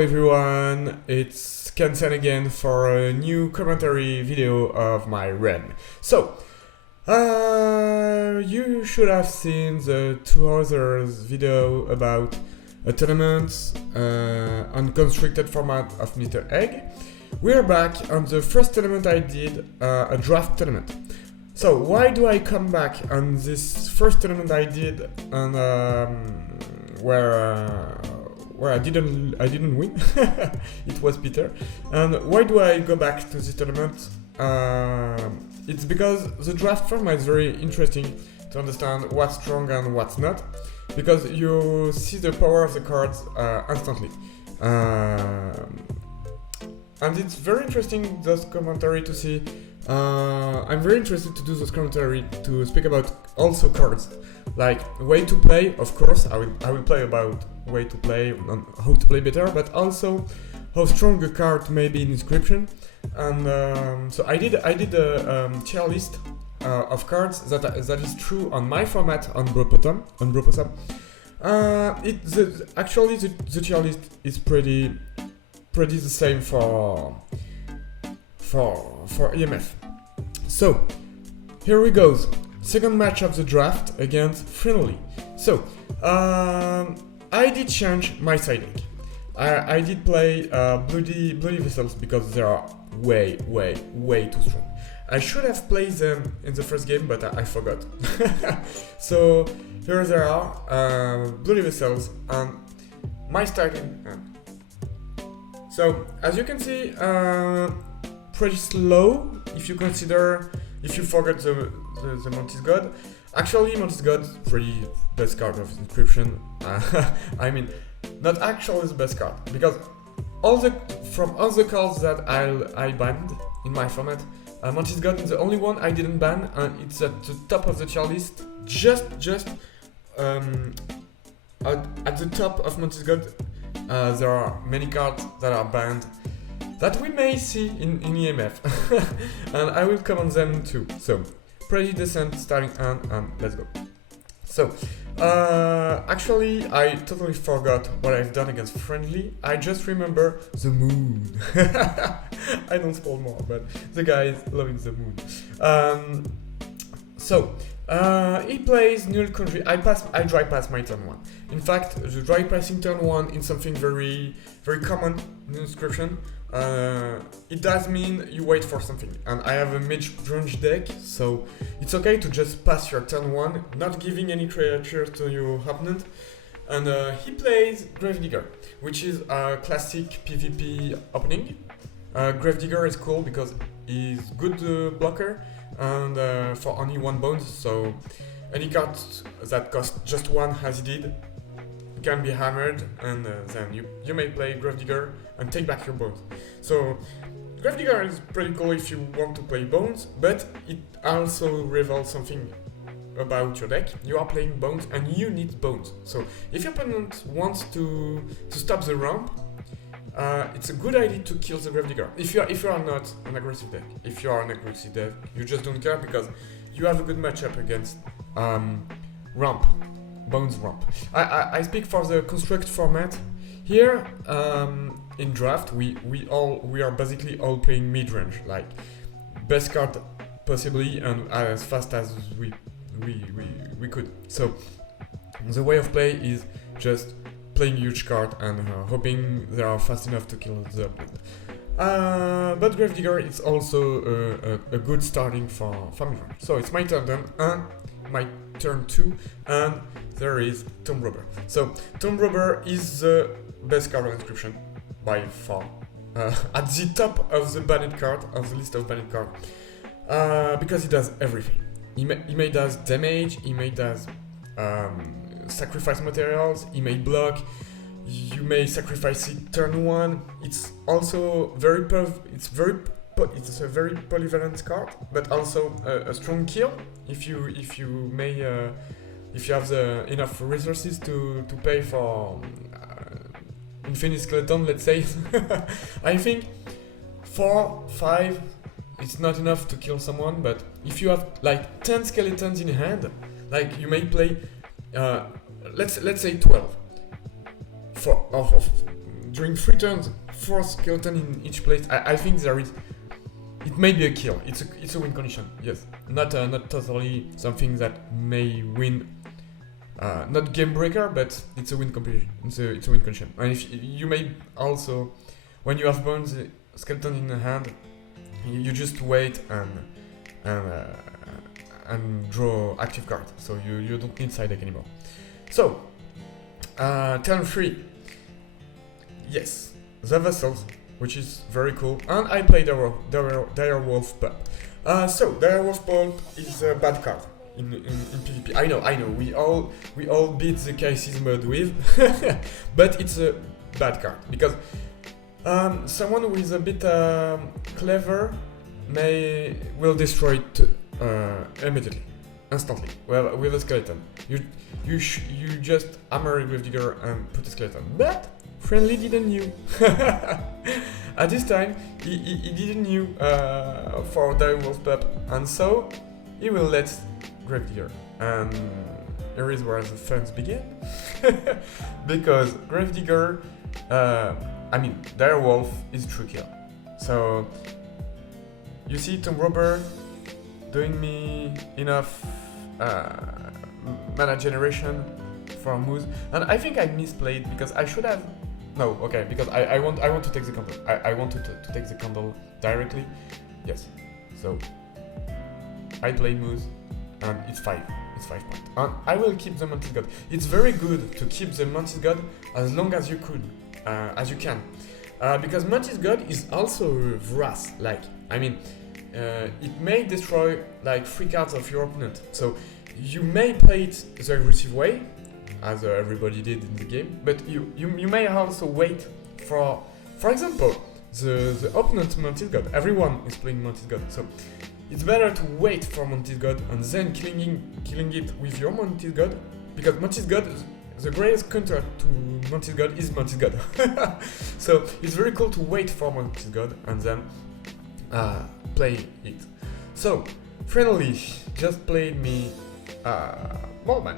everyone, it's Kansen again for a new commentary video of my run. So, you should have seen the two others video about a tournament on constructed format of Mr. Egg. We're back on the first tournament I did, a draft tournament. So why do I come back on this first tournament I did and where I didn't win? It was Peter. And why do I go back to this tournament? It's because the draft format is very interesting to understand what's strong and what's not, because you see the power of the cards instantly. And it's very interesting, this commentary, to see. I'm very interested to do this commentary to speak about also cards, like way to play. Of course, I will play about way to play and how to play better, but also how strong a card may be in Inscryption. And so I did a tier list of cards that is true on my format on Bropossum. Actually the tier list is pretty the same for IMF. So here we go. Second match of the draft against Friendly. So I did change my side deck. I did play bloody vessels because they are way too strong. I should have played them in the first game, but I forgot. So here they are, bloody vessels and my starting hand. So as you can see, pretty slow if you forget the Mantis God. Actually, Mantis God is pretty best card of Inscryption. I mean, not actually the best card, because from all the cards that I banned in my format, Mantis God is the only one I didn't ban, and it's at the top of the tier list. Just at the top of Mantis God, there are many cards that are banned that we may see in IMF, and I will comment them too. So, pretty decent starting hand, and let's go. So, actually, I totally forgot what I've done against Friendly. I just remember the moon. I don't spoil more, but the guy is loving the moon. He plays null country. I dry pass my turn 1. In fact, the dry passing turn 1 is something very common in Inscryption. It does mean you wait for something, and I have a mage grunge deck, so it's okay to just pass your turn 1, not giving any creatures to your opponent. And he plays Gravedigger, which is a classic PvP opening. Gravedigger is cool because he's good blocker, and for only 1 bones, so any card that costs just 1, as he did, can be hammered, and then you may play Gravedigger and take back your bones. So Gravedigger is pretty cool if you want to play bones, but it also reveals something about your deck. You are playing bones and you need bones. So if your opponent wants to stop the ramp, it's a good idea to kill the Gravedigger. If you are not an aggressive deck. If you are an aggressive deck, you just don't care because you have a good matchup against ramp. Bones ramp. I speak for the construct format. Here in draft we are basically all playing mid-range, like best card possibly and as fast as we could. So the way of play is just playing huge card and hoping they are fast enough to kill the opponent. But Gravedigger is also a good starting for mid-range. So it's my turn then, and my turn 2, and there is Tomb Robber. So Tomb Robber is the best card of Inscryption by far, at the top of the banned card, of the list of banned card, because he does everything. He may does damage, he may does sacrifice materials, he may block, you may sacrifice it turn 1. It's also it's a very polyvalent card, but also a strong kill if you have enough resources to pay for Infinite Skeleton, let's say. I think 4, 5, it's not enough to kill someone, but if you have like 10 skeletons in hand, like you may play, let's say 12. during 3 turns, 4 skeleton in each place. I think there is. It may be a kill. It's a win condition. Yes, not totally something that may win. Not game breaker, but it's a win competition. It's a win condition. And if you may also, when you have bones skeleton in the hand, you just wait and draw active card. So you don't need side deck anymore. So turn 3. Yes, the vessels, which is very cool, and I play Direwolf Pup. So Direwolf Pup is a bad card in PvP. I know. We all beat the Cases mod with, but it's a bad card because someone who is a bit clever will destroy it immediately, instantly. Well, with a skeleton, you just hammer it with Digger and put a skeleton, but Friendly didn't knew. At this time, he didn't knew for Direwolf Pup, and so he will let Gravedigger. And here is where the funs begin. Because Gravedigger, Direwolf is true kill. So you see Tomb Robber doing me enough mana generation for Moose, and I think I misplayed because I should have. No, okay, because I want to take the candle. I want to take the candle directly. Yes. So I play Moose, and it's 5. It's 5 points. And I will keep the Mantis God. It's very good to keep the Mantis God as long as you can. Because Mantis God is also Vras. It may destroy 3 cards of your opponent. So you may play it the aggressive way, as everybody did in the game, but you may also wait for example, the opponent Mantis God. Everyone is playing Mantis God, so it's better to wait for Mantis God and then killing it with your Mantis God, because Mantis God, the greatest counter to Mantis God is Mantis God. So it's very cool to wait for Mantis God and then play it. So Friendly just played me Ballman.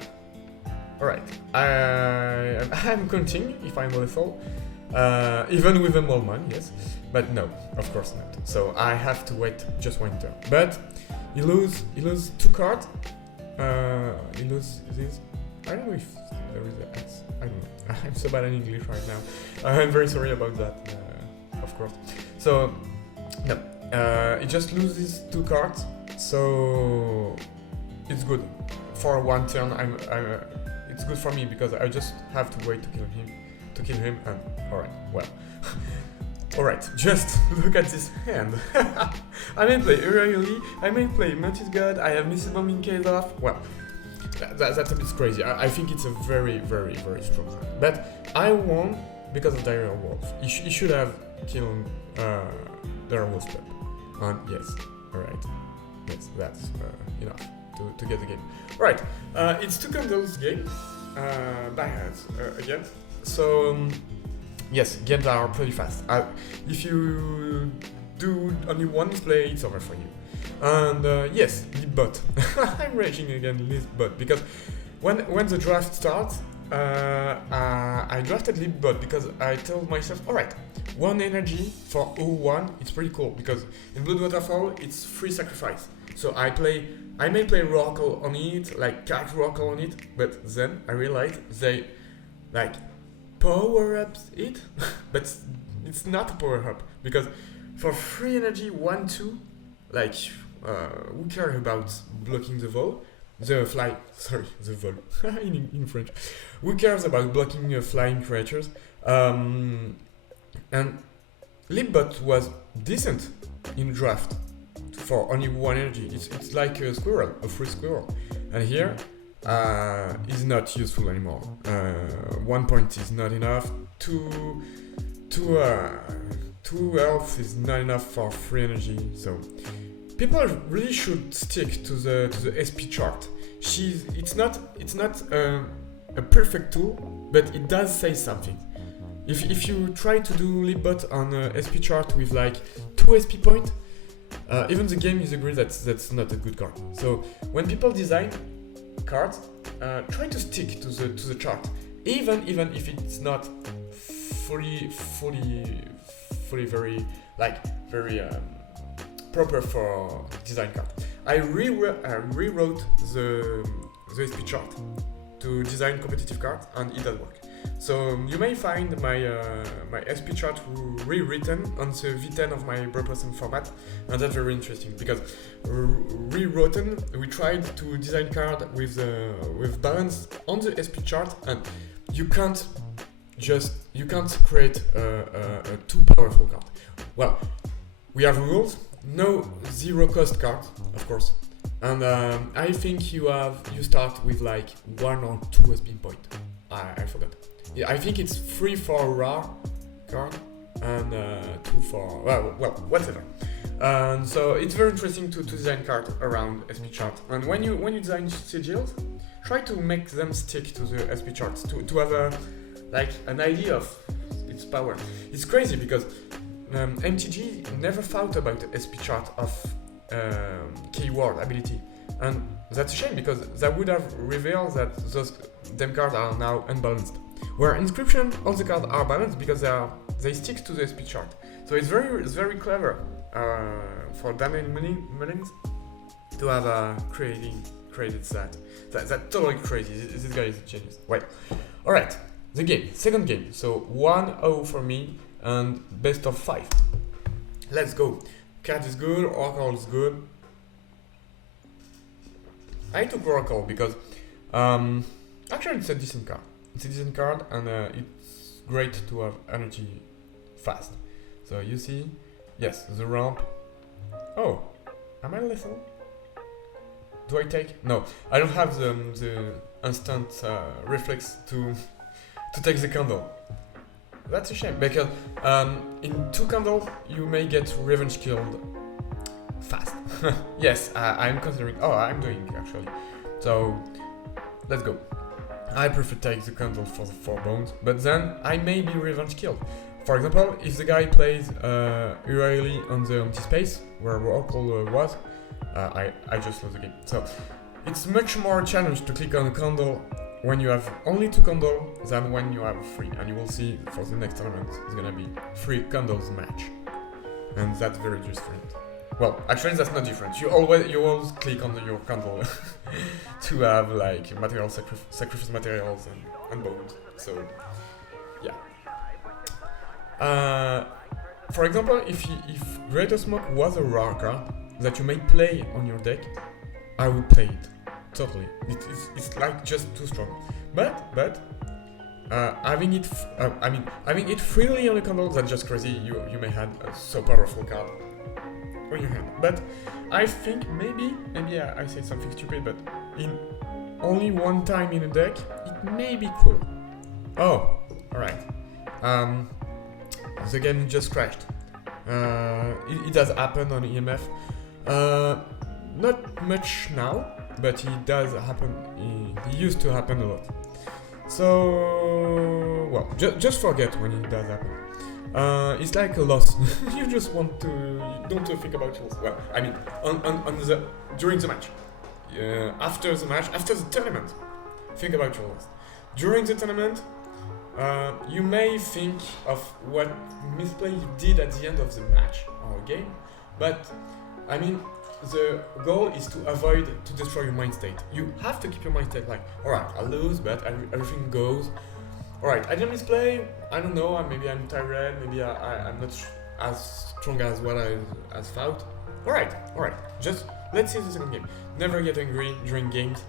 Alright, I'm continuing if I'm lethal, even with a Molman, yes, but no, of course not. So I have to wait just 1 turn. But you lose 2 cards. You lose this. I don't know if there is a X. I don't know. I'm so bad in English right now. I'm very sorry about that. Of course. So no, it just loses 2 cards. So it's good for 1 turn. It's good for me because I just have to wait to kill him, and alright, well. Alright, just look at this hand. I may play Urieli, I may play Mantis God, I have Mrs. Bomb in case off. Well, that's a bit crazy. I think it's a very, very, very strong hand. But I won because of Direwolf. He should have killed Direwolf's Pup. And yes, alright. Yes, that's enough to get the game. Right, it's 2 candles game, by hands again. So yes, games are pretty fast. If you do only 1 display, it's over for you. And yes, Leapbot. I'm raging again, Leapbot, because when the draft starts, I drafted Leapbot because I told myself, alright, 1 energy for 0-1, it's pretty cool, because in Blood Waterfall, it's 3 sacrifice. So I may play Oracle on it, card Oracle on it, but then I realized they, power-ups it, but it's not a power-up, because for 3 energy, 1-2, who cares about blocking the vol? The vol, in French. Who cares about blocking flying creatures? And Leapbot was decent in draft for only 1 energy. It's like a squirrel, a free squirrel. And here, is not useful anymore. 1 point is not enough. 2 health is not enough for 3 energy. So people really should stick to the SP chart. It's not a perfect tool, but it does say something. If you try to do Leapbot on a SP chart with 2 SP points, even the game is agree that's not a good card. So when people design cards, try to stick to the chart, even if it's not fully very proper for design card. I rewrote the SP chart to design competitive cards, and it does work. So you may find my SP chart rewritten on the V10 of my Broperson format, and that's very interesting because rewritten, we tried to design card with balance on the SP chart, and you can't create a too powerful card. Well, we have rules, no zero cost card, of course, and I think you start with like 1 or 2 SP point. I forgot. Yeah, I think it's 3 for a rare card and 2 for well whatever. And so it's very interesting to design cards around SP chart. And when you design sigils, try to make them stick to the SP charts to have an idea of its power. It's crazy because MTG never thought about the SP chart of keyword ability, and that's a shame because that would have revealed that them cards are now unbalanced. Where Inscryption, all the cards are balanced because they stick to the SP chart. So it's very clever for Daniel Mullins to have created that. That's totally crazy. This guy is a genius. Wait. Alright, the game. Second game. So 1-0 for me and best of 5. Let's go. Card is good, Oracle is good. I took Oracle because actually it's a decent card. It's a decent card, and it's great to have energy fast. So you see, yes, the ramp. Oh, am I lethal? Do I take? No, I don't have the instant reflex to take the candle. That's a shame because in 2 candles you may get revenge killed fast. Yes, I'm considering. Oh, I'm doing actually. So let's go. I prefer take the candle for the 4 bones, but then I may be revenge killed. For example, if the guy plays Urieli on the empty space where Oracle was, I just lose the game. So it's much more a challenge to click on a candle when you have only 2 candles than when you have 3. And you will see for the next tournament it's gonna be 3 candles match, and that's very different. Well, actually that's not different. You always click on your candle to have like material sacrifice materials and bones. So yeah. For example, if Greater Smoke was a rare card that you may play on your deck, I would play it totally. It's like just too strong. But having it freely on a candle, that's just crazy. You may have a so powerful card on your hand. But I think maybe I say something stupid, but in only 1 time in a deck, it may be cool. Oh, alright. The game just crashed. It has happened on IMF. Not much now, but it does happen. It used to happen a lot. So, well, just forget when it does happen. It's like a loss. You just want to, you don't think about your loss. Well, I mean, during the match, after the match, after the tournament, think about your loss. During the tournament, you may think of what misplay you did at the end of the match or game, but I mean, the goal is to avoid to destroy your mind state. You have to keep your mind state like, alright, I lose, but everything goes. Alright, I didn't misplay, I don't know, maybe I'm tired, maybe I'm not as strong as what I thought. Alright, just let's see the second game. Never get angry during games,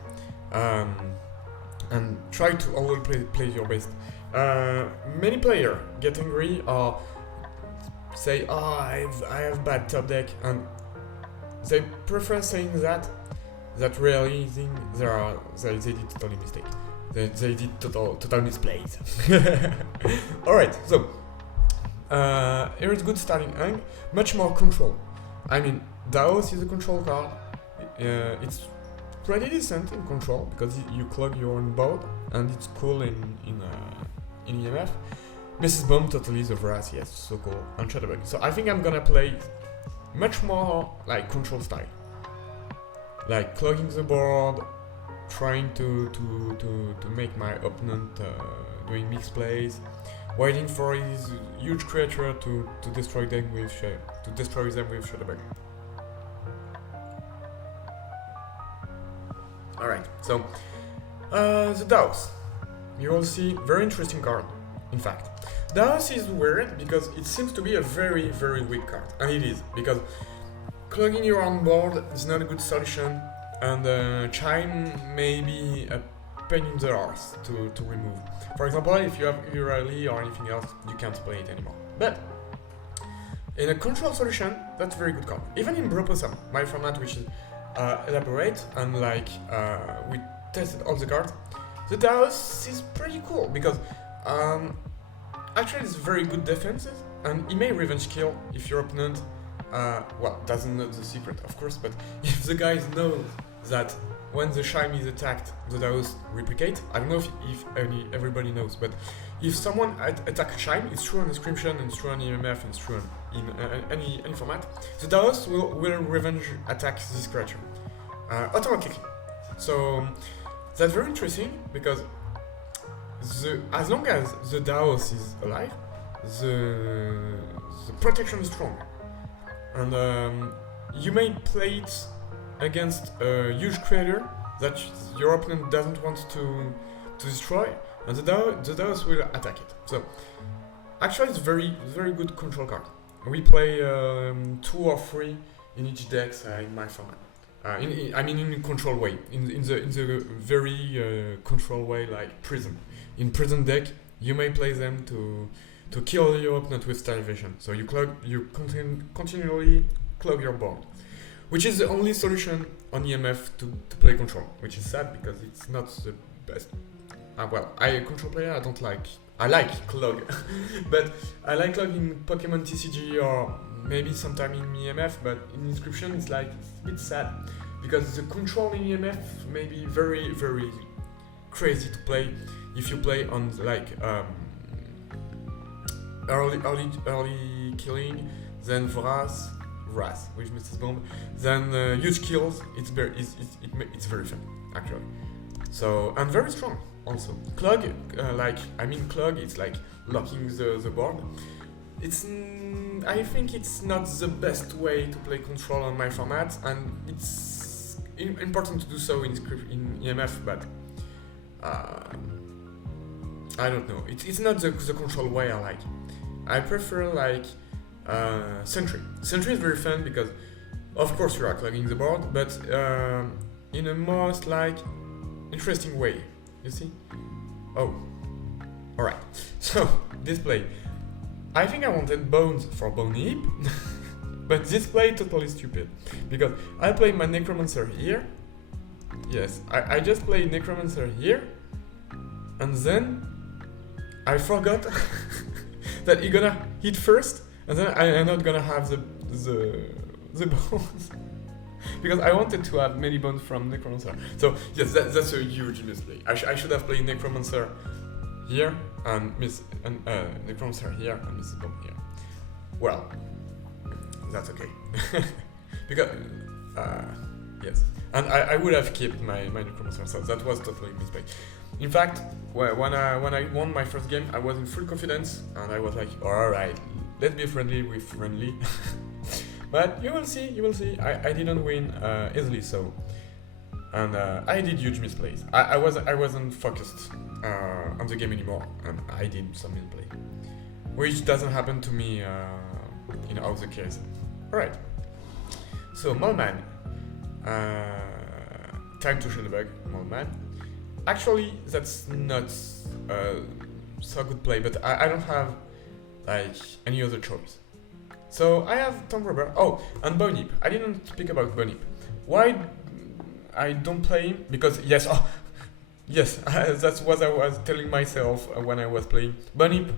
and try to always play your best. Many players get angry or say, oh, I have bad top deck, and they prefer saying that realizing they did totally mistake. They did total misplays. Alright, so here is good starting hang, much more control. I mean, Daos is a control card. It's pretty decent in control because you clog your own board, and it's cool in EMF. Mrs. Bomb totally is over us, yes, so cool. And Shadowbug. So I think I'm gonna play much more like control style, like clogging the board, trying to make my opponent doing mixed plays, waiting for his huge creature to destroy them with Shadowbug. Alright, so the Daos. You will see very interesting card, in fact. Daos is weird because it seems to be a very, very weak card. And it is, because clogging your own board is not a good solution, and Chime may be a pain in the arse to remove. For example, if you have Urali or anything else, you can't play it anymore. But in a control solution, that's a very good card. Even in Bropossum, my format, which is elaborate, and like we tested all the cards, the Daos is pretty cool because actually it's very good defenses, and it may revenge kill if your opponent well, doesn't know the secret, of course, but if the guys know that when the Chime is attacked, the Daos replicate. I don't know if everybody knows, but if someone attacks Chime, it's true on Inscryption, it's true on IMF, it's true in any format, the Daos will revenge attack this creature automatically. So that's very interesting because as long as the Daos is alive, the protection is strong. And you may play it against a huge creature that your opponent doesn't want to destroy, and the Daos will attack it. So actually it's very good control card. We play 2 or 3 in each deck in my format. I mean in a control way, in the very control way, like Prison. In Prison deck, you may play them to kill your opponent with starvation. So you continually clog your board, which is the only solution on EMF to play control, which is sad because it's not the best. Well, a control player, I like clog, but I like clog in Pokemon TCG or maybe sometime in EMF, but in Inscryption it's like a bit sad because the control in EMF may be very crazy to play if you play on like early killing, then Vras with Mrs. Bomb, then huge kills. It's very fun actually. So, and very strong also. Clog, Clog, it's like locking the board. I think it's not the best way to play control on my format, and it's important to do so in EMF, but I don't know. It's not the control way I like. I prefer like Sentry. Sentry is very fun because, of course, you are clogging the board, but in a most like interesting way. You see? Oh, all right. So display. I think I wanted Bones for Bone Heap, but display totally stupid because I play my Necromancer here. Yes, I just play Necromancer here, and then I forgot that you're gonna hit first, and then I'm not gonna have the bones because I wanted to have many bones from Necromancer. So yes, that's a huge misplay. I should have played Necromancer here and Necromancer here and Mrs. Bomb here. Well, that's okay because yes, and I would have kept my Necromancer, so that was totally a mistake. In fact, when I won my first game, I was in full confidence, and I was like, alright, let's be friendly with friendly. But you will see, I didn't win easily, so. And I did huge misplays. I wasn't focused on the game anymore, and I did some misplay. Which doesn't happen to me in all the cases. Alright, so Molman. Time to Shadowbug, Molman. Actually, that's not so good play, but I don't have like any other choice. So I have Tomb Robber. Oh, and Bone Heap. I didn't speak about Bone Heap. Why I don't play him? Because yes, that's what I was telling myself when I was playing Bone Heap.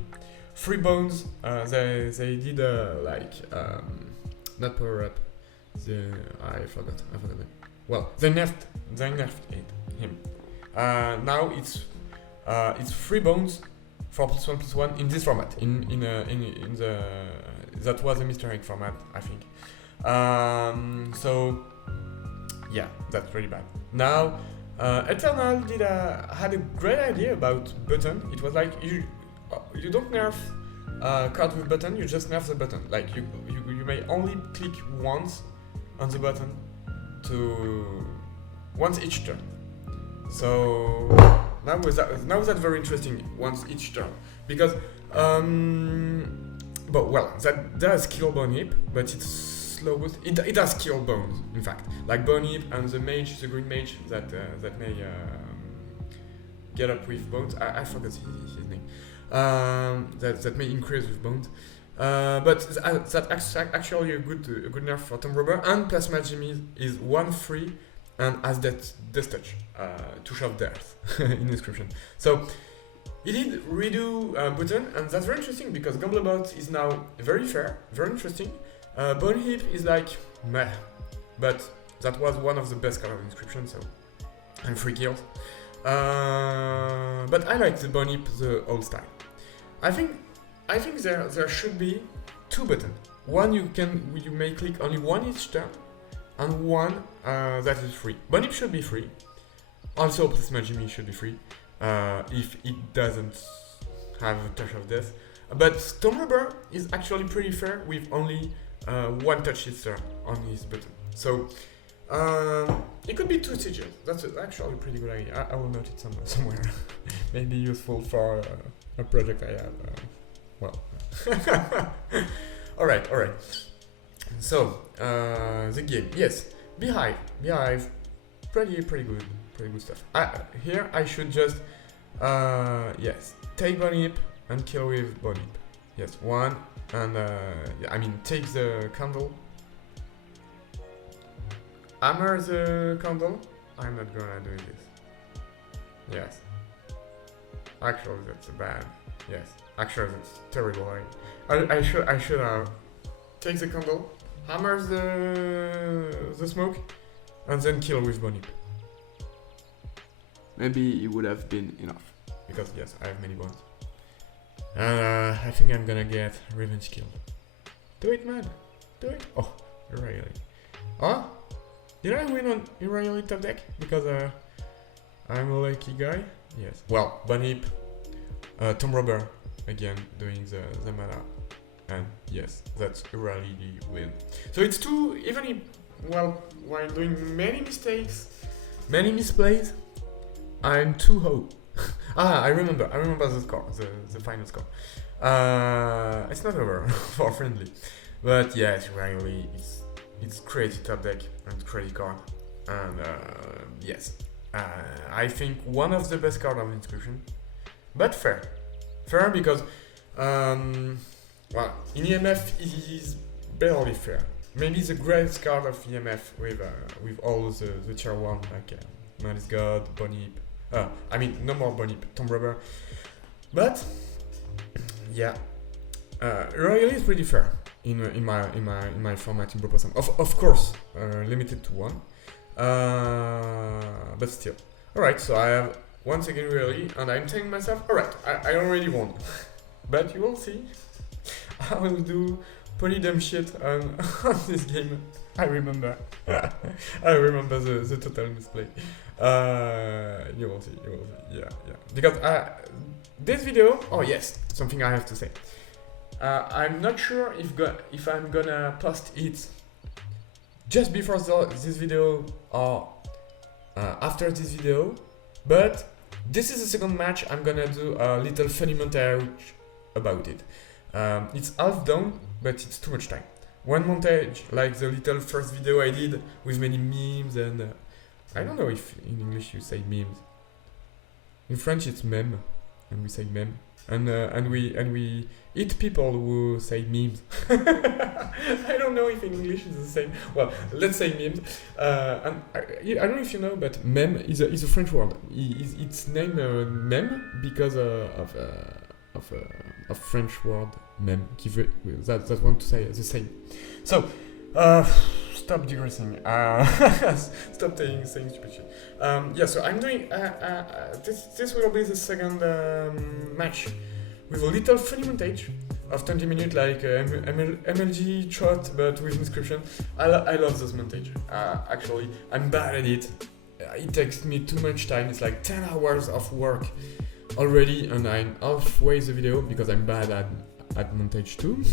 3 bones. They did not power up. I forgot it. Well, they nerfed him. Now it's 3 bones for +1/+1 in this format. In the that was a Mr. Egg format, I think. So yeah, that's really bad. Now Eternal had a great idea about button. It was like you don't nerf card with button, you just nerf the button. Like you may only click once on the button once each turn. So now that's very interesting, once each turn, because but well, that does kill Bone Heap, but it's slow boost. It does kill bones, in fact, like Bone Heap and the mage, the green mage that may get up with bones. I forgot his name. That may increase with bones. But that's actually a good nerf for Tomb Robber, and Plasma Jimmy is 1-3 and has that Death Touch, Touch of Death in Inscryption. So he did redo button, and that's very interesting because Gamblerbout is now very fair, very interesting. Bone Heap is like meh, but that was one of the best cards of Inscryption, so I'm 3 kills. But I like the Bone Heap the old style. I think there should be 2 buttons. One you may click only one each turn, and one that is free. Bone Heap should be free. Also, Plasma Jimmy should be free if it doesn't have a Touch of Death. But Tomb Robber is actually pretty fair with only 1 touch each turn on his button. So it could be 2 stages. That's actually a pretty good idea. I will note it somewhere. Maybe useful for a project I have. Well, all right. So the game, yes, Beehive, pretty good stuff. Here I should just yes, take Bone Heap and kill with Bone Heap. Yes, 1 and take the candle, hammer the candle. I'm not gonna do this. Yes, actually that's bad. Yes, actually that's terrible. I should take the candle, hammer the smoke, and then kill with Bone Heap. Maybe it would have been enough, because yes, I have many bones. I think I'm gonna get revenge kill. Do it, man. Do it. Oh, Irregularly. Huh? Did I win on Irregularly top deck? Because I'm a lucky guy? Yes. Well, Bone Heap, Tomb Robber, again, doing the mana. And yes, that's Irregularly win. So it's 2, even if, well, while doing many mistakes, many misplays, I'm 2-0. I remember the score, the final score. It's not over for friendly, but yes, really, it's crazy top deck and crazy card, and yes, I think one of the best card of Inscryption, but fair because well, in EMF it is barely fair. Maybe the greatest card of EMF with all the tier 1 like Man is God, Bone Heap. No more Bone Heap, Tomb Robber. But yeah, Royally is pretty fair in my format in Proposal. Of course, limited to 1. But still. Alright, so I have once again Royally, and I'm telling myself, alright, I already won. But you will see. I will do pretty dumb shit on this game. I remember. I remember the total misplay. You will see. Yeah. Because this video. Oh yes, something I have to say. I'm not sure if I'm gonna post it just before this video or after this video. But this is the second match. I'm gonna do a little funny montage about it. It's half done, but it's too much time. One montage, like the little first video I did with many memes and I don't know if in English you say memes. In French it's meme, and we say meme, and we eat people who say memes. I don't know if in English it's the same. Well, let's say memes. And I don't know if you know, but meme is a French word. It's named meme because of French word meme that want to say the same. So stop digressing. Stop saying stupid shit. Yeah, so I'm doing this will be the second match with a little funny montage of 20 minutes, like MLG trot but with Inscryption. I love this montage. Actually, I'm bad at it. It takes me too much time. It's like 10 hours of work already, and I'm halfway the video because I'm bad at montage too.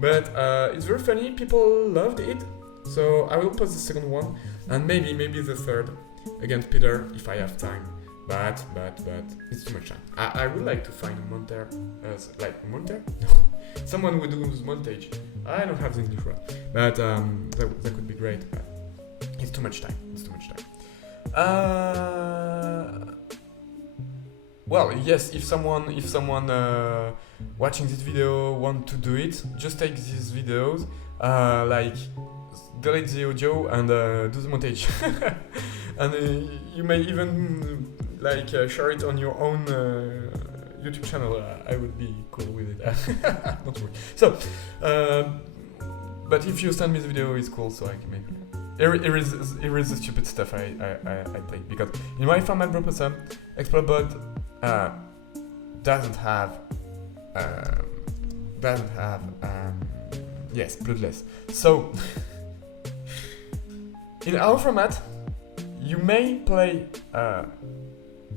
But it's very funny. People loved it, so I will post the second one, and maybe the third against Peter if I have time. But it's too much time. I would like to find a monter, monter? No, someone who does montage. I don't have the English word, but that could be great. But it's too much time. Well, yes, if someone watching this video want to do it, just take these videos, delete the audio and do the montage. And you may even share it on your own YouTube channel. I would be cool with it. Don't worry. So, but if you send me the video, it's cool, so I can make. Here is the stupid stuff I play, because in my format Bropossum, Explodebot doesn't have bloodless. So in our format, you may play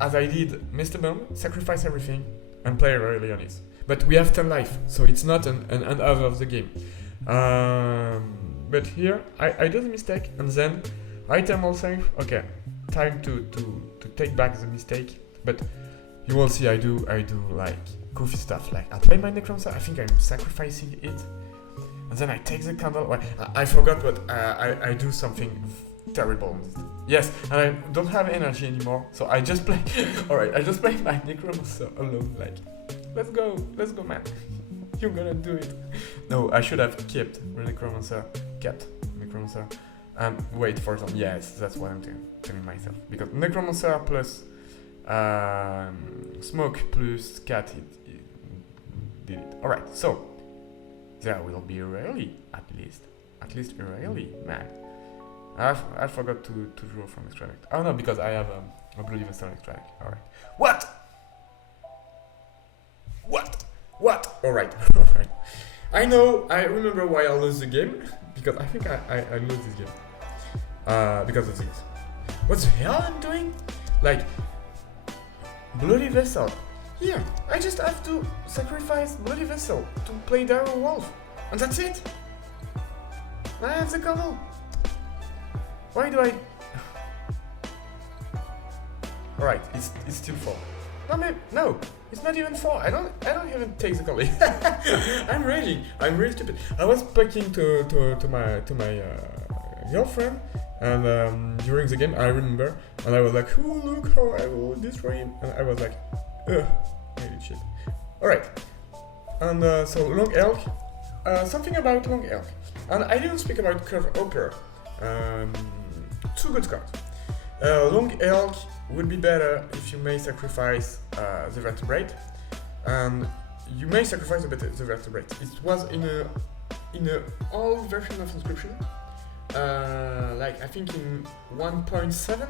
as I did Mr. Bomb, sacrifice everything and play really on it. But we have 10 life, so it's not an end of the game. But here I do the mistake, and then I tell myself, okay, time to take back the mistake. But you will see I do like goofy stuff. Like I play my Necromancer, I think I'm sacrificing it, and then I take the candle. Well, I forgot, but I do something terrible. Yes, and I don't have energy anymore, so I just play. Alright, I just play my Necromancer alone. Like, let's go, man. You're gonna do it. No, I should have kept Necromancer, and wait for them. Yes, that's what I'm telling myself. Because Necromancer plus Smoke plus Cat, it did it. Alright, so there will be a rally, at least a rally, man. I forgot to draw from extract. Oh no, because I have a Bloody Vessel extract. Alright. What? Alright. I remember why I lost the game, because I think I lost this game. Because of this. What the hell I'm doing? Like, Bloody Vessel. Here, I just have to sacrifice Bloody Vessel to play Dire Wolf. And that's it. I have the candle. Why do I... Alright, it's still 4. No, it's not even 4. I don't even take the call. I'm raging. I'm really stupid. I was speaking to my girlfriend, and during the game I remember, and I was like, oh look how I will destroy him, and I was like, ugh, I did shit. Alright, and so Long Elk, something about Long Elk, and I didn't speak about Curve Hopper. Two good cards. Long Elk would be better if you may sacrifice the vertebrate, and you may sacrifice the vertebrate. It was in a old version of Inscryption, like I think in 1.7,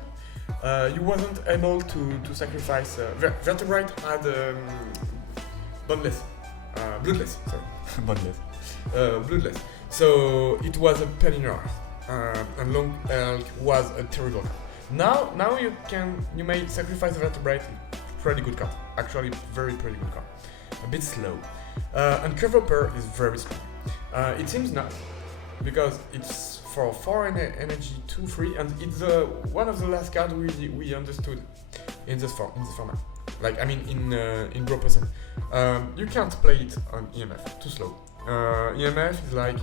you wasn't able to sacrifice vertebrate had bloodless, bloodless. So it was a pain in the arse. And Long Elk was a terrible card. Now you may sacrifice the vertebrate. Pretty good card, actually very pretty good card. A bit slow, and Curve Hopper is very slow. It seems not, because it's for 4 energy 2/3, and it's one of the last cards we understood in this format. Like I mean in Bropossum, you can't play it on IMF, too slow. IMF is like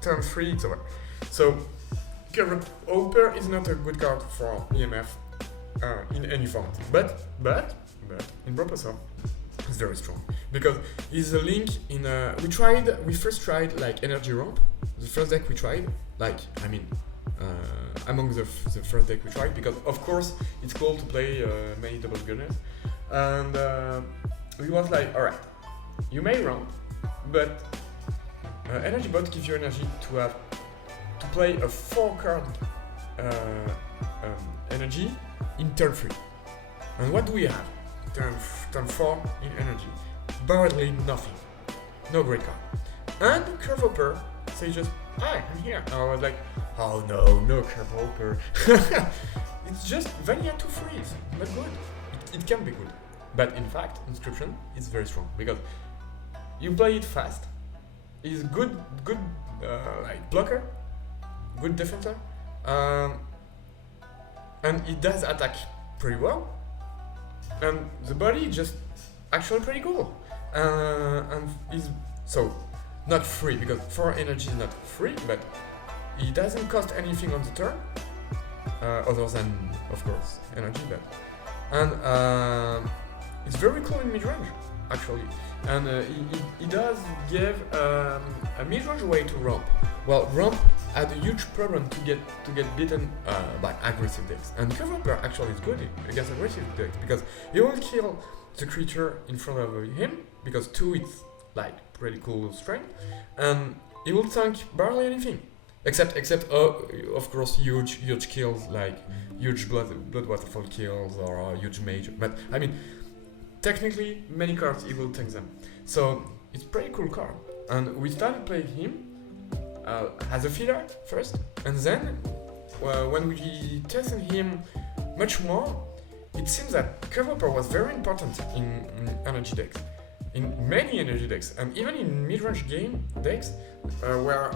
turn 3, it's over. So, Curve Hopper is not a good card for EMF in any format, but in Bropossum it's very strong, because it's a link in we first tried like Energy Ramp, the first deck we tried, among the first deck we tried, because of course it's cool to play many double gunners, and we was like, alright, you may ramp, but Energy Bot gives you energy to play a 4-card energy in turn 3. And what do we have? Turn 4 in energy. Barely nothing. No great card. And Curve Hopper say just, hi, I'm here. And I was like, oh no Curve Hopper. It's just vanilla 2/3. Not good. It can be good. But in fact, Inscryption is very strong because you play it fast. He's good like blocker, good defender, and he does attack pretty well. And the body just actually pretty cool. And he's so not free because 4 energy is not free, but he doesn't cost anything on the turn, other than of course energy. But and it's very cool in mid range actually, and he does give a mid range way to ramp. Well, ramp had a huge problem to get beaten by aggressive decks, and Cover actually is good against aggressive decks because he will kill the creature in front of him because 2 is like pretty cool strength, and he will tank barely anything except of course huge kills like huge blood waterfall kills or huge mage. But I mean, technically many cards he will tank them, so it's pretty cool card. And we started playing him as a filler first, and then when we tested him much more, it seems that Cover was very important in energy decks, in many energy decks, and even in mid-range game decks where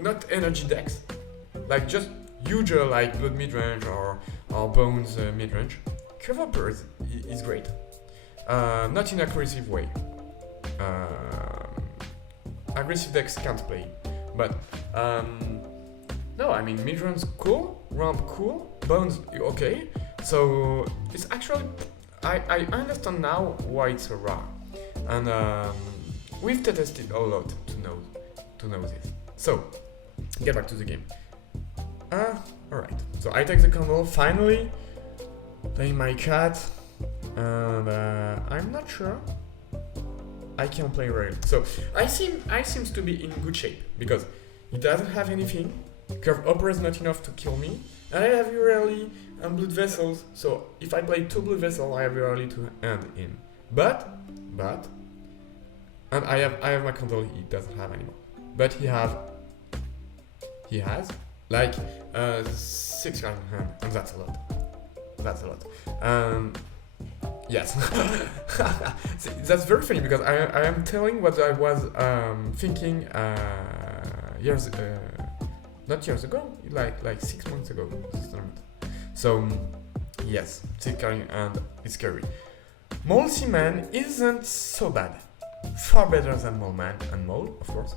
not energy decks, like just huge like blood mid-range or bones mid-range. Cover is great, not in aggressive way. Aggressive decks can't play, but no, I mean mid-range cool, ramp cool, bones okay. So it's actually I understand now why it's so rare, and we've tested a lot to know this. So get back to the game. Alright. So I take the candle finally, playing my cat, and I'm not sure I can play rail. So I seems to be in good shape because he doesn't have anything. Curve Opera is not enough to kill me, and I have rarely blood vessels. So if I play 2 blood vessels, I have rarely to end in. But and I have my candle. He doesn't have anymore. But he has like 6 cards in hand, and that's a lot. That's a lot. Yes. See, that's very funny because I am telling what I was thinking not years ago, like 6 months ago. So yes, 6 carrying and it's scary. Moslty Man isn't so bad. Far better than Mole Man and Mole, of course.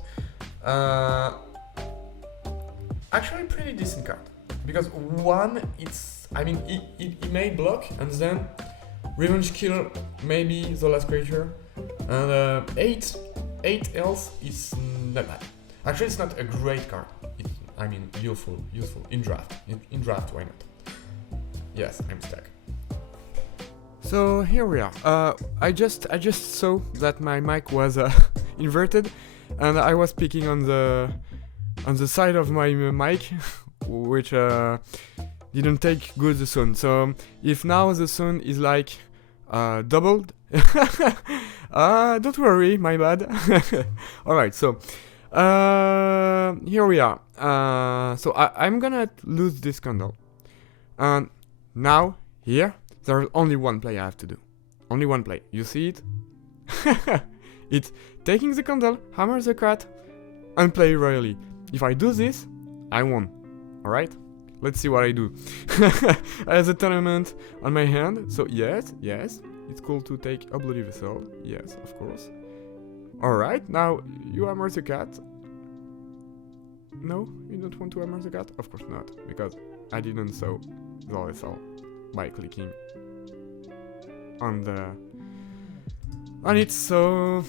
Actually pretty decent card. Because 1, it's I mean he may block and then revenge kill maybe the last creature, and 8 else is not bad. Actually, it's not a great card. I mean, useful in draft. In draft, why not? Yes, I'm stuck. So here we are. I just saw that my mic was inverted, and I was speaking on the side of my mic, which didn't take good the sound. So if now the sound is like doubled, don't worry, my bad. Alright, so here we are. So I'm gonna lose this candle, and now here there's only one play I have to do. Only one play. You see it? It's taking the candle, hammer the cat, and play royally. If I do this, I won. Alright? Let's see what I do. I have a tournament on my hand, so yes, it's cool to take a bloody vessel. Yes, of course. Alright, now you hammer the cat. No, you don't want to hammer the cat? Of course not, because I didn't saw the vessel by clicking on it, so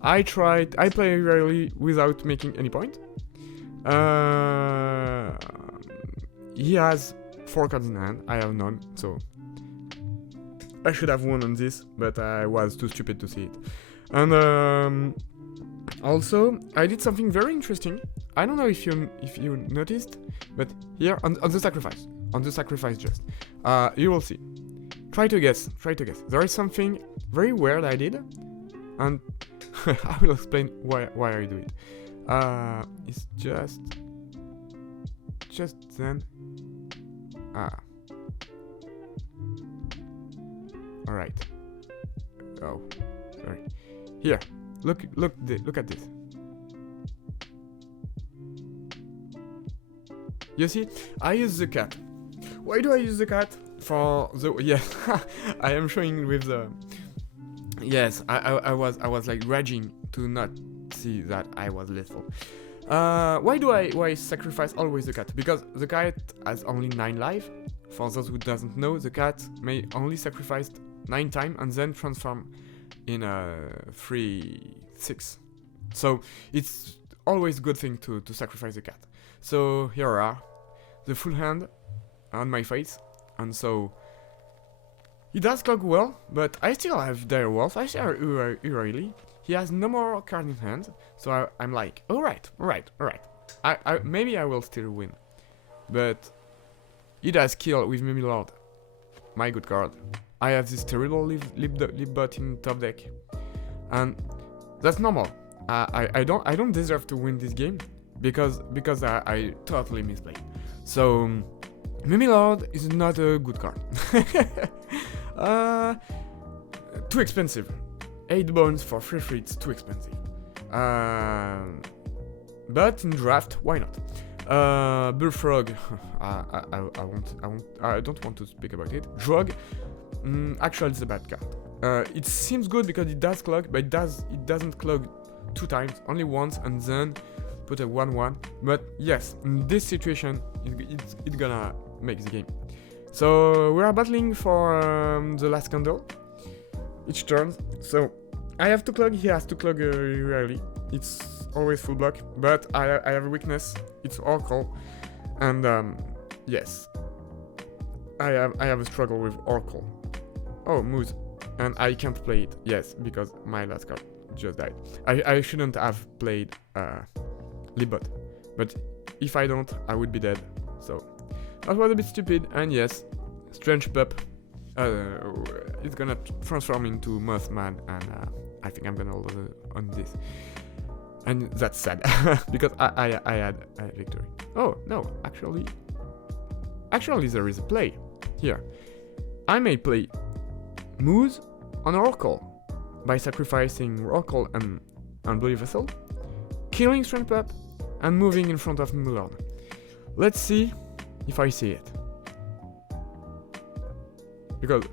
I play rarely without making any point. He has 4 cards in hand, I have none, so I should have won on this, but I was too stupid to see it. And also, I did something very interesting. I don't know if you noticed, but here on the sacrifice just, you will see. Try to guess. There is something very weird I did, and I will explain why I do it. It's just then. Alright. Oh, sorry. Here, look at this. You see, I use the cat. Why do I use the cat? For the I am showing with the. Yes, I was like raging to not see that I was lethal. Why do I sacrifice always the cat? Because the cat has only 9 life. For those who doesn't know, the cat may only sacrifice 9 times and then transform in a 3/6. So it's always a good thing to sacrifice the cat. So here are the full hand on my face, and so he does clog well, but I still have dire wolf. I still really. He has no more card in hand, so I'm like, alright. I maybe I will still win, but he does kill with Mimi Lord. My good card. I have this terrible lip bot in top deck, and that's normal. I don't deserve to win this game because I totally misplayed. So Mimi Lord is not a good card. Too expensive. 8 bones for 3/3, it's too expensive. But in draft, why not? Bullfrog, I don't want to speak about it. Drog, actually it's a bad card. It seems good because it does clog, but it doesn't clog 2 times, only once, and then put a 1/1. But yes, in this situation, it's gonna make the game. So we are battling for the last candle each turn. So I have to clog, he has to clog rarely. It's always full block, but I have a weakness. It's Oracle, and yes, I have a struggle with Oracle. Oh, Moose, and I can't play it. Yes, because my last card just died. I shouldn't have played Libot, but if I don't, I would be dead. So that was a bit stupid. And yes, Strange Pup, it's gonna transform into Mothman, and I think I'm gonna lose on this. And that's sad because I had a victory. Oh no, actually there is a play here. I may play Moose on Oracle by sacrificing Oracle and Bloody Vessel, killing Strange Pup, and moving in front of Mulan. Let's see if I see it. Because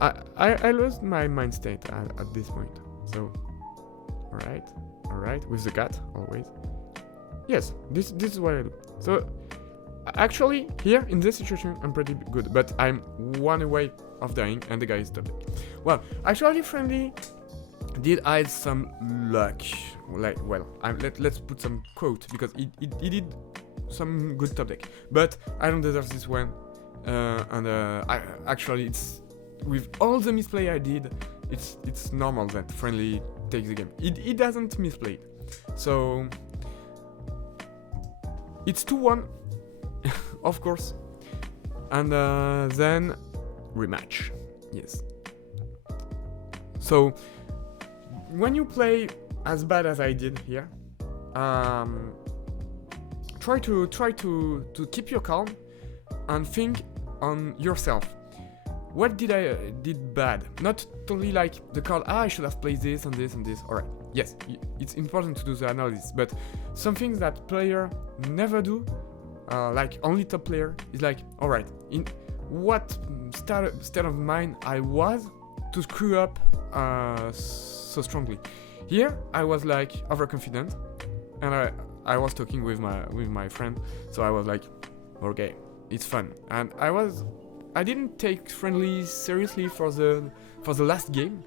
I lost my mind state at this point. So alright, with the cat always. Yes, this is what I do. So actually here in this situation I'm pretty good, but I'm 1 away of dying and the guy is stopped. Well, actually Friendly did add some luck. Like, well, let's put some quote because he did some good top deck, but I don't deserve this one. I actually, it's with all the misplay I did, it's normal that Friendly takes the game. It doesn't misplay it, so it's 2-1, of course, and then rematch. Yes. So when you play as bad as I did here, try to keep your calm and think on yourself. What did I did bad? Not totally like the card, I should have played this and this and this. Alright, yes, it's important to do the analysis, but something that player never do, like only top player, is like, alright, in what state of mind I was to screw up so strongly. Here I was like overconfident, and I was talking with my friend, so I was like, okay, it's fun, and I didn't take Friendly seriously for the last game,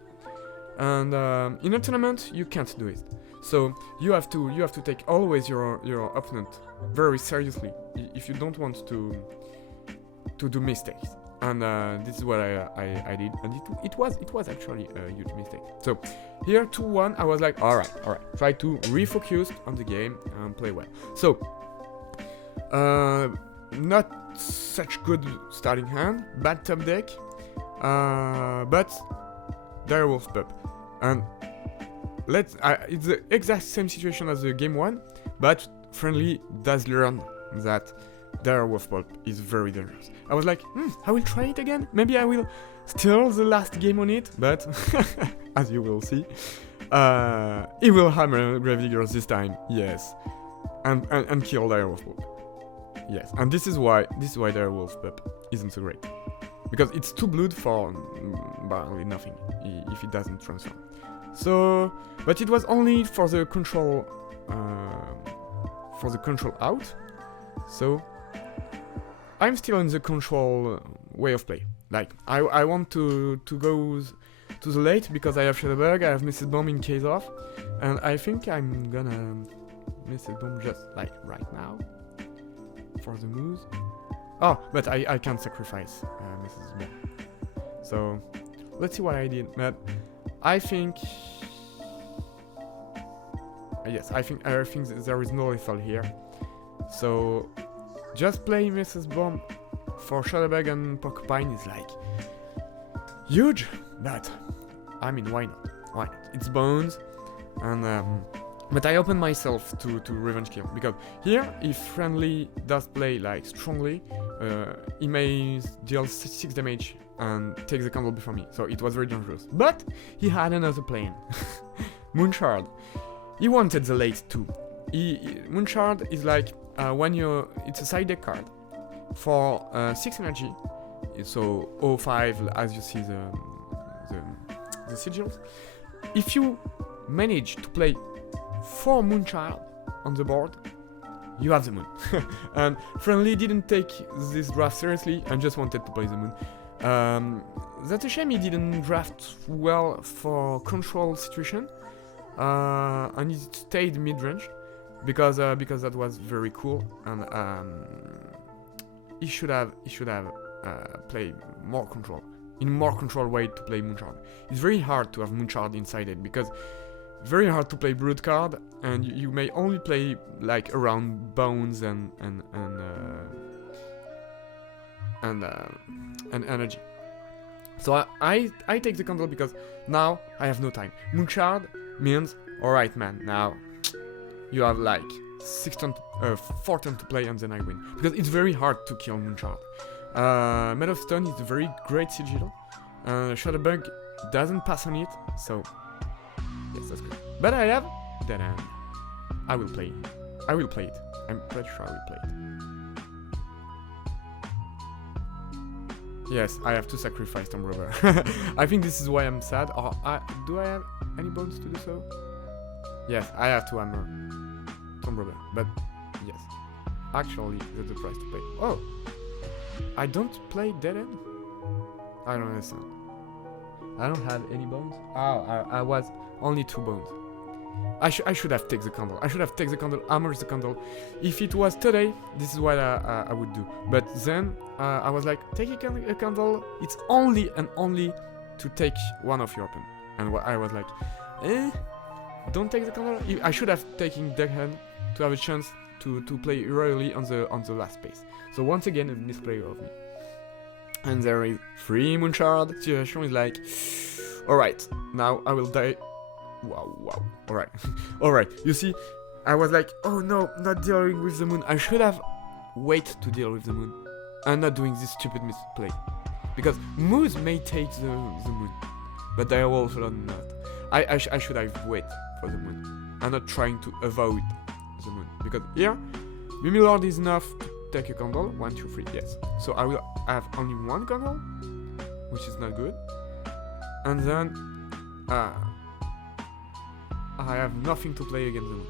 and in a tournament you can't do it. So you have to take always your opponent very seriously if you don't want to do mistakes. And this is what I did, and it was actually a huge mistake. So here 2-1, I was like, alright, try to refocus on the game and play well. So not such good starting hand, bad top deck, but Direwolf Pup, and it's the exact same situation as the game 1, but Friendly does learn that Dire Wolf Pulp is very dangerous. I was like, I will try it again. Maybe I will steal the last game on it, but as you will see, he will hammer Gravediggers this time, yes, and kill Dire Wolf Pulp. Yes, and this is why Dire Wolf Pup isn't so great, because it's too blood for barely nothing if it doesn't transform. So, but it was only for the control out. So I'm still in the control way of play. Like I want to go to the late because I have Shadowbug, I have Mrs. Bomb in case of, and I think I'm gonna Mrs. Bomb just like right now. For the moves. Oh, but I can't sacrifice Mrs. Bomb. So, let's see what I did. But I think... yes, I think there is no lethal here. So, just play Mrs. Bomb for Shadowbug and Porcupine is like... huge! But, I mean, why not? Why not? It's bones, and... but I open myself to revenge kill, because here, if friendly does play like strongly, he may deal 6 damage and take the candle before me, so it was very dangerous. But he had another plan. Moonshard. He wanted the late too. Moonshard is like when it's a side deck card for 6 energy, so 0.5 as you see the sigils. If you manage to play 4 Moonchild on the board, you have the moon. And Friendly didn't take this draft seriously and just wanted to play the moon. That's a shame he didn't draft well for control situation, and he stayed mid-range because that was very cool, and he should have played more control, in more control way to play Moonshard. It's very hard to have Moonshard inside it because very hard to play Brood card, and you may only play like around Bones and energy. So I take the control because now I have no time. Moonshard means, alright man, now you have like 4 turns to play and then I win. Because it's very hard to kill Moonshard. Made of Stone is a very great sigil. Shadowbug doesn't pass on it, so yes, that's good. But I have Dead End. I will play it. I'm pretty sure I will play it. Yes, I have to sacrifice Tomb Robber. I think this is why I'm sad. Or do I have any bones to do so? Yes, I have to hammer Tomb Robber. But yes, actually, that's the price to pay. Oh, I don't play Dead End? I don't understand. I don't have any bones? Oh, I was only 2 bones. I should have taken the candle. I should have taken the candle, hammered the candle. If it was today, this is what I would do. But then I was like, take a candle. It's only and only to take one of your weapon. And I was like, don't take the candle. I should have taken Dead Hand to have a chance to play royally on the last space. So once again, a misplay of me. And there is 3 Moonshard. Situation is like, alright, now I will die. Wow. Alright. Alright. You see, I was like, oh no, not dealing with the moon. I should have waited to deal with the moon. And not doing this stupid misplay. Because moons may take the moon. But they are also not. I should have waited for the moon. And not trying to avoid the moon. Because here, Mimilord is enough to take a candle. 1, 2, 3, yes. So I will have only 1 candle, which is not good. And then I have nothing to play against the moon.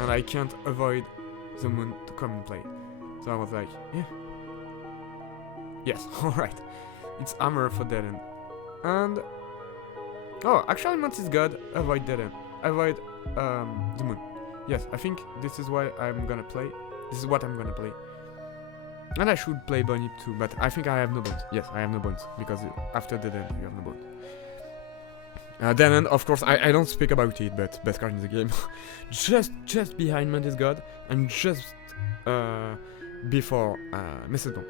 And I can't avoid the moon to come and play. So I was like, yeah. Yes, alright. It's hammer for Dead End. And oh, actually Mantis God, avoid Dead End. Avoid the moon. Yes, I think this is what I'm gonna play. This is what I'm gonna play. And I should play Bunny too, but I think I have no bones. Yes, I have no bones, because after Dead End you have no bones. Dead End, of course, I don't speak about it, but best card in the game. just behind Mantis God, and just before Mrs. Bomb.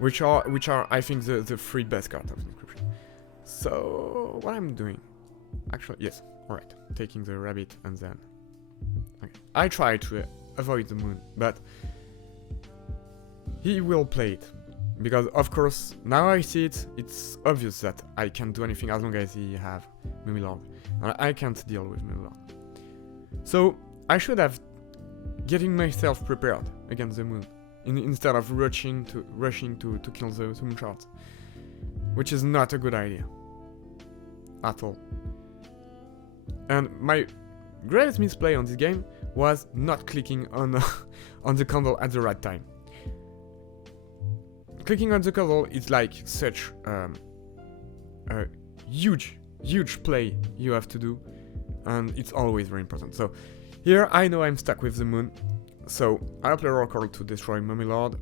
Which are I think the 3 best cards of Inscryption. So what I'm doing? Actually, yes, alright. Taking the rabbit and then okay. I try to avoid the moon, but he will play it. Because of course, now I see it, it's obvious that I can't do anything as long as he have Mumilord. And I can't deal with Mumilord. So I should have getting myself prepared against the moon. Instead of rushing to kill the moon shards. Which is not a good idea. At all. And my greatest misplay on this game was not clicking on on the candle at the right time. Clicking on the candle is like such a huge play you have to do, and it's always very important. So here I know I'm stuck with the moon, so I'll play Oracle to destroy Mumilord,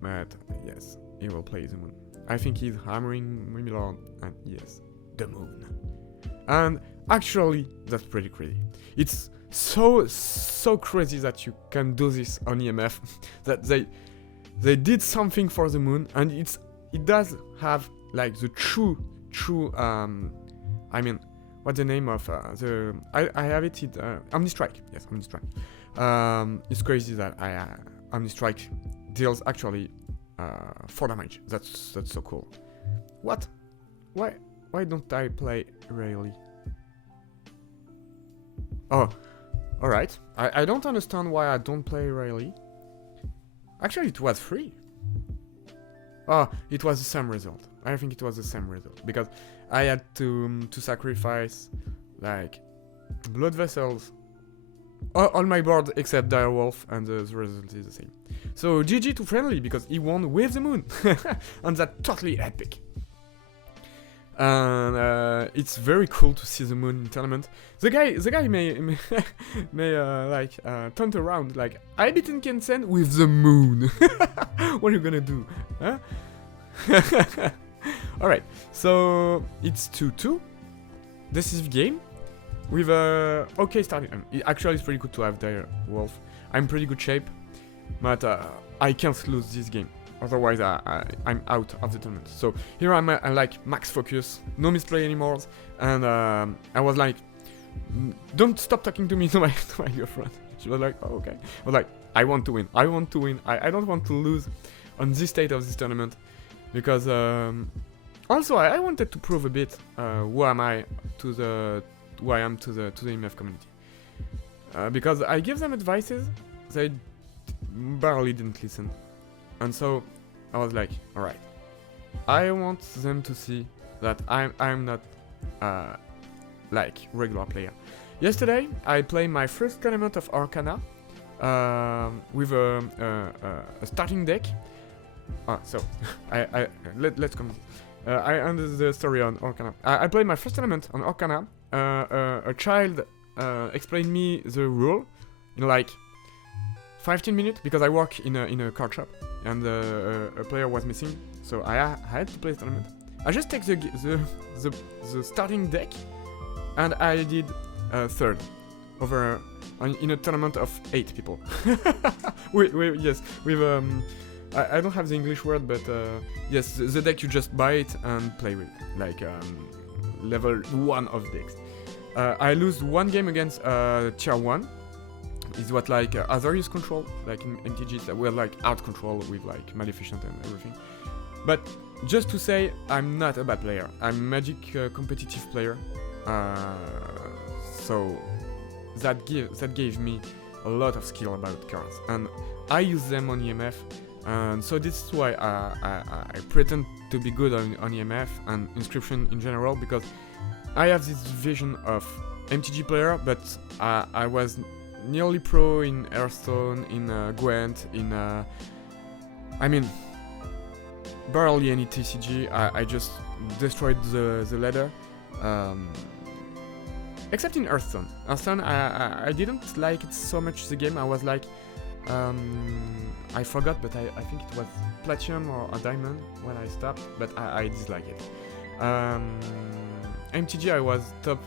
but yes, he will play the moon. I think he's hammering Mumilord, and yes, the moon. And actually, that's pretty crazy. It's so crazy that you can do this on IMF, that they did something for the moon, and it does have like the true I mean, what's the name of the I have it Omnistrike. Yes, Omnistrike. It's crazy that Omnistrike deals actually 4 damage. That's so cool. What? Why don't I play Rayleigh? Oh, alright. I don't understand why I don't play Rayleigh. Actually, it was free. Oh, it was the same result. I think it was the same result. Because I had to sacrifice, like, Blood Vessels. On my board, except Direwolf, and the result is the same. So, GG to Friendly, because he won with the moon. And that's totally epic. And it's very cool to see the moon in tournament. The guy may turn around like, I beaten Kensen with the moon. What are you gonna do? Huh? Alright, so it's 2-2. Decisive game. With a okay starting. Actually, it's pretty good to have Dire Wolf. I'm pretty good shape, but I can't lose this game. Otherwise, I'm out of the tournament. So here I'm like max focus, no misplay anymore, and I was like, don't stop talking to me, to my girlfriend. She was like, oh, okay. I was like, I want to win. I don't want to lose on this state of this tournament, because also I wanted to prove a bit who am I to the IMF community, because I give them advices, they barely didn't listen. And so I was like, alright, I want them to see that I'm not like regular player. Yesterday I played my first tournament of Arcana with a starting deck. So let's come. I ended the story on Arcana. I played my first tournament on Arcana. A child explained me the rule in like 15 minutes, because I work in a card shop, and a player was missing, so I had to play the tournament. I just take the starting deck, and I did third over in a tournament of 8 people. Yes, with I don't have the English word, but yes, the deck you just buy it and play with, like level 1 of decks. I lose 1 game against tier 1. Is what like other use control, like in MTGs that were like out control with like Maleficent and everything. But just to say, I'm not a bad player. I'm a Magic competitive player, so that gave me a lot of skill about cards, and I use them on EMF, and so this is why I pretend to be good on EMF and Inscryption in general, because I have this vision of MTG player, but I was nearly pro in Hearthstone, in Gwent, in I mean, barely any TCG. I just destroyed the ladder, except in Hearthstone. Hearthstone, I didn't like it so much, the game. I was like, I forgot, but I think it was Platinum or a Diamond when I stopped, but I dislike it. MTG, I was top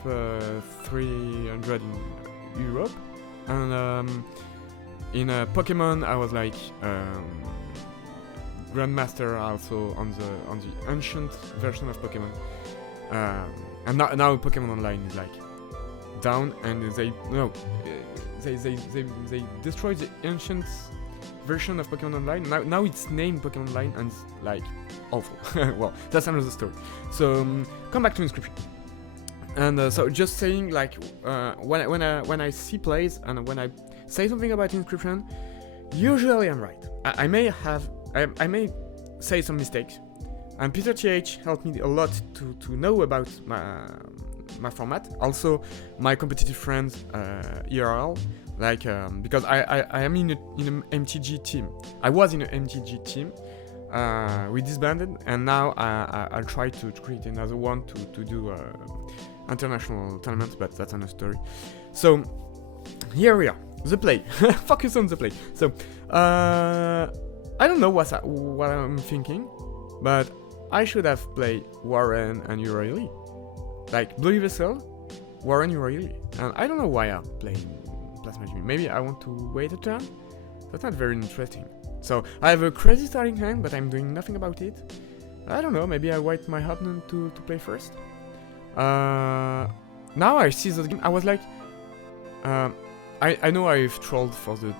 300 in Europe. And in Pokemon, I was like Grandmaster also on the ancient version of Pokemon. And now Pokemon Online is like down, and they destroyed the ancient version of Pokemon Online. Now it's named Pokemon Online and it's like awful. Well, that's another story. So come back to Inscryption. And so just saying, like, when I see plays and when I say something about Inscryption, usually I'm right. I may say some mistakes, and Peter TH helped me a lot to know about my format. Also, my competitive friends IRL, like because I am in an MTG team. I was in an MTG team. We disbanded, and now I'll try to create another one to do international tournaments, but that's another story. So here we are, the play. Focus on the play. So I don't know what I'm thinking, but I should have played Warren and Uraili, like Bloody Vessel, Warren, Uraili, and I don't know why I'm playing Plasma Jimmy. Maybe I want to wait a turn. That's not very interesting. So I have a crazy starting hand, but I'm doing nothing about it. I don't know, maybe I wait my opponent to play first. Now I see the game, I was like, I know I've trolled for the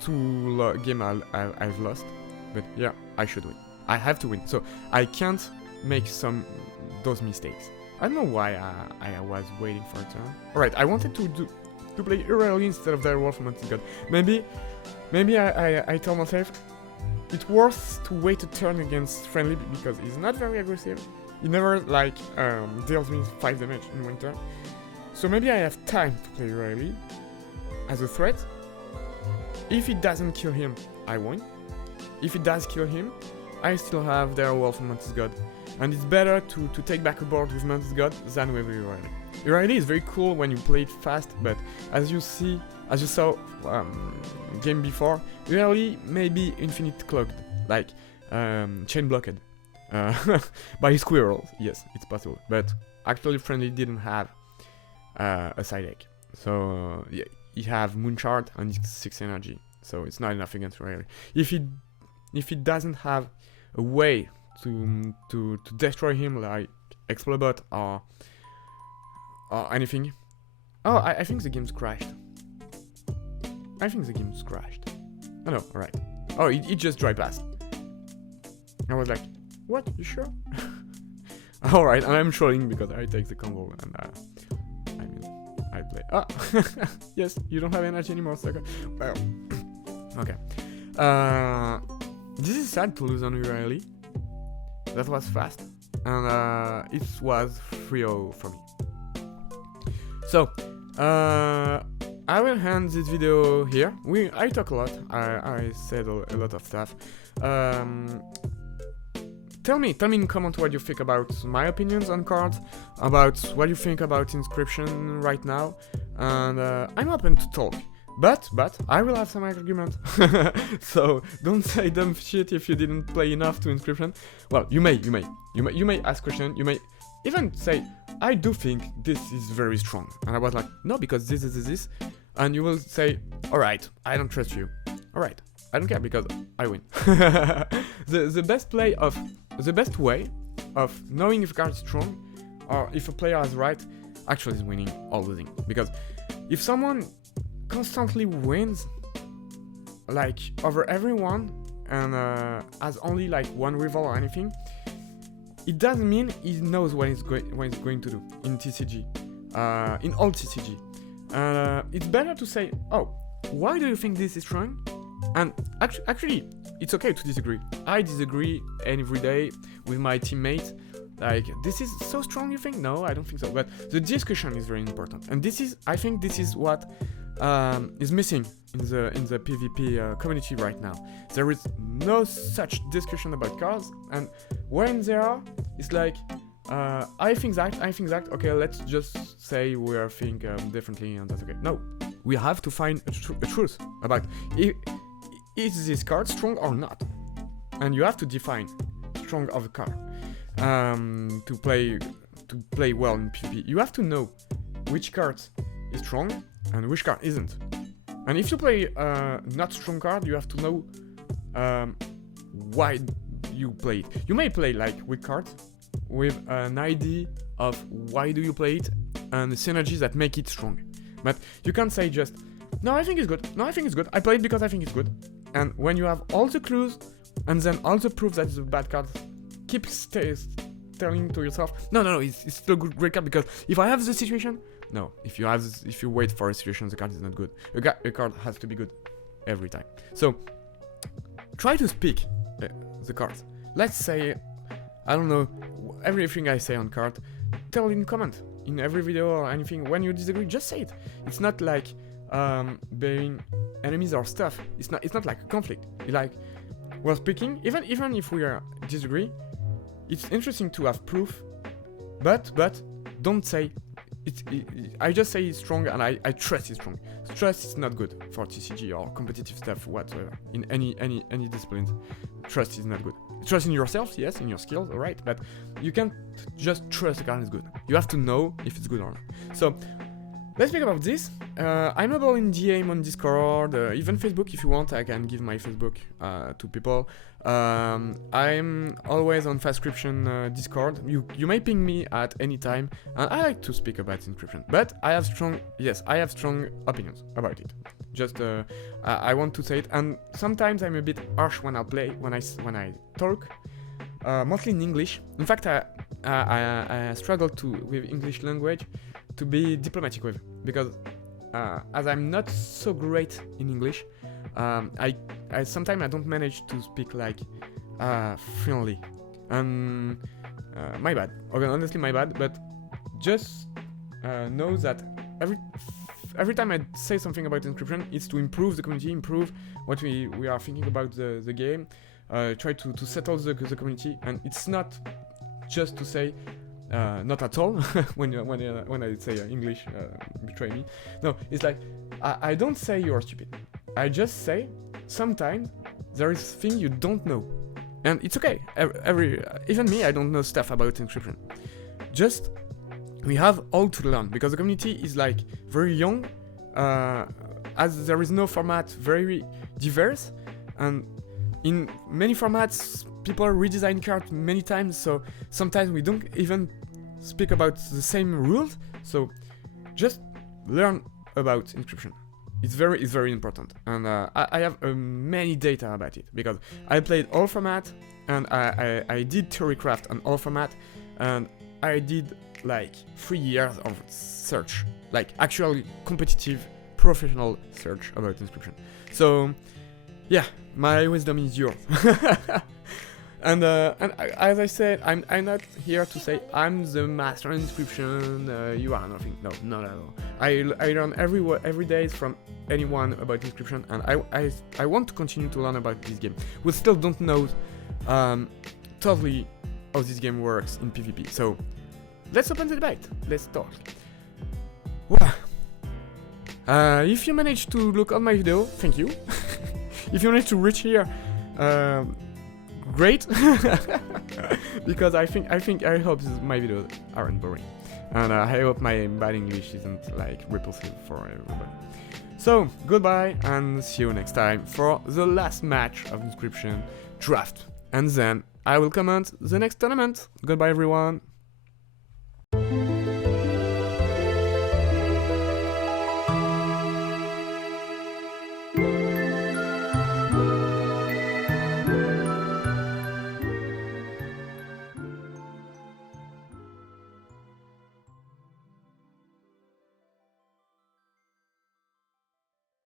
two game I've lost, but yeah, I should win. I have to win, so I can't make those mistakes. I don't know why I was waiting for a turn. Alright, I wanted to play Uraili instead of Direwolf and Mountain God. Maybe I tell myself it's worth to wait a turn against Friendly because he's not very aggressive. He never like deals me 5 damage in one turn. So maybe I have time to play Uraili as a threat. If it doesn't kill him, I win. If it does kill him, I still have Direwolf and Mantis God. And it's better to take back a board with Mantis God than with Uraili. Uraili is very cool when you play it fast, but as you saw game before, Uraili may be infinite clogged, like chain blocked by squirrels. Yes, it's possible, but actually Friendly didn't have a side deck, so yeah, he have Moonshard and 6 energy, so it's not enough against Uraili. If he doesn't have a way to destroy him like Explobot or anything. Oh, I think the game's crashed. Oh no, alright. Oh, it just dry passed. I was like, what? You sure? Alright, and I'm trolling because I take the combo and I mean, I play. Ah! Yes, you don't have energy anymore, sucker. Well, okay. This is sad to lose on Uraili. That was fast. And it was 3-0 for me. So, I will end this video here. I talk a lot. I said a lot of stuff. Tell me in comment what you think about my opinions on cards, about what you think about Inscryption right now, and I'm open to talk. But I will have some argument. So don't say dumb shit if you didn't play enough to Inscryption. Well, you may ask questions. You may even say, I do think this is very strong. And I was like, no, because this is this. And you will say, alright, I don't trust you. Alright, I don't care because I win. The best way of knowing if a card is strong or if a player is right actually is winning or losing. Because if someone constantly wins like over everyone and has only like one rival or anything, it doesn't mean he knows what he's going to do in TCG, in all TCG. It's better to say, oh, why do you think this is strong? And actually, it's okay to disagree. I disagree every day with my teammates. Like, this is so strong, you think? No, I don't think so. But the discussion is very important. And I think this is what is missing in the PvP community right now. There is no such discussion about cards, and when there are, it's like, I think that, okay, let's just say we are thinking differently, and that's okay. No, we have to find a truth about is this card strong or not, and you have to define strong of a card to play well in PvP. You have to know which card is strong and which card isn't. And if you play not strong card, you have to know why you play it. You may play like weak cards with an idea of why do you play it and the synergies that make it strong. But you can't say just, no, I think it's good. No, I think it's good. I play it because I think it's good. And when you have all the clues and then all the proof that it's a bad card, keep telling to yourself, no, it's still a great card, because if I have the situation, no, if you wait for a situation, the card is not good. A card has to be good every time. So try to speak the cards. Let's say, I don't know, everything I say on card, tell in comment in every video or anything. When you disagree, just say it. It's not like being enemies or stuff. It's not like a conflict. Like, we're speaking, even if we are disagree, it's interesting to have proof, but don't say I just say it's strong and I trust it's strong. Trust is not good for TCG or competitive stuff whatsoever. In any discipline, trust is not good. Trust in yourself, yes, in your skills, alright, but you can't just trust a card is good. You have to know if it's good or not. So let's speak about this. I'm available in DM on Discord, even Facebook if you want. I can give my Facebook to people. I'm always on Fastscription Discord. You may ping me at any time, and I like to speak about Inscryption. But I have strong opinions about it. Just I want to say it, and sometimes I'm a bit harsh when I play, when I talk, mostly in English. In fact, I struggle with English language to be diplomatic with, because as I'm not so great in English, I sometimes I don't manage to speak like fluently, and my bad. Okay, honestly, my bad. But just know that every time I say something about Inscryption, it's to improve the community, improve what we are thinking about the game, try to settle the community, and it's not just to say. Not at all. when I say English betray me. No, it's like I don't say you're stupid. I just say sometimes there is thing you don't know, and it's okay. Even me, I don't know stuff about Inscryption. Just we have all to learn, because the community is like very young, as there is no format, very diverse, and in many formats people redesign cards many times, so sometimes we don't even speak about the same rules. So just learn about Inscryption. It's very important, and I have many data about it, because I played all format, and I did theorycraft on all format, and I did like 3 years of search, like actually competitive professional search about Inscryption. So yeah, my wisdom is yours. And as I said, I'm not here to say I'm the master in Inscryption. You are nothing. No, not at all. I learn every day from anyone about Inscryption, and I want to continue to learn about this game. We still don't know totally how this game works in PvP. So let's open the debate. Let's talk. Well, if you managed to look on my video, thank you. If you managed to reach here, great. Because I hope my videos aren't boring, and I hope my bad English isn't like repulsive for everybody. So goodbye, and see you next time for the last match of Inscryption draft, and then I will comment the next tournament. Goodbye everyone.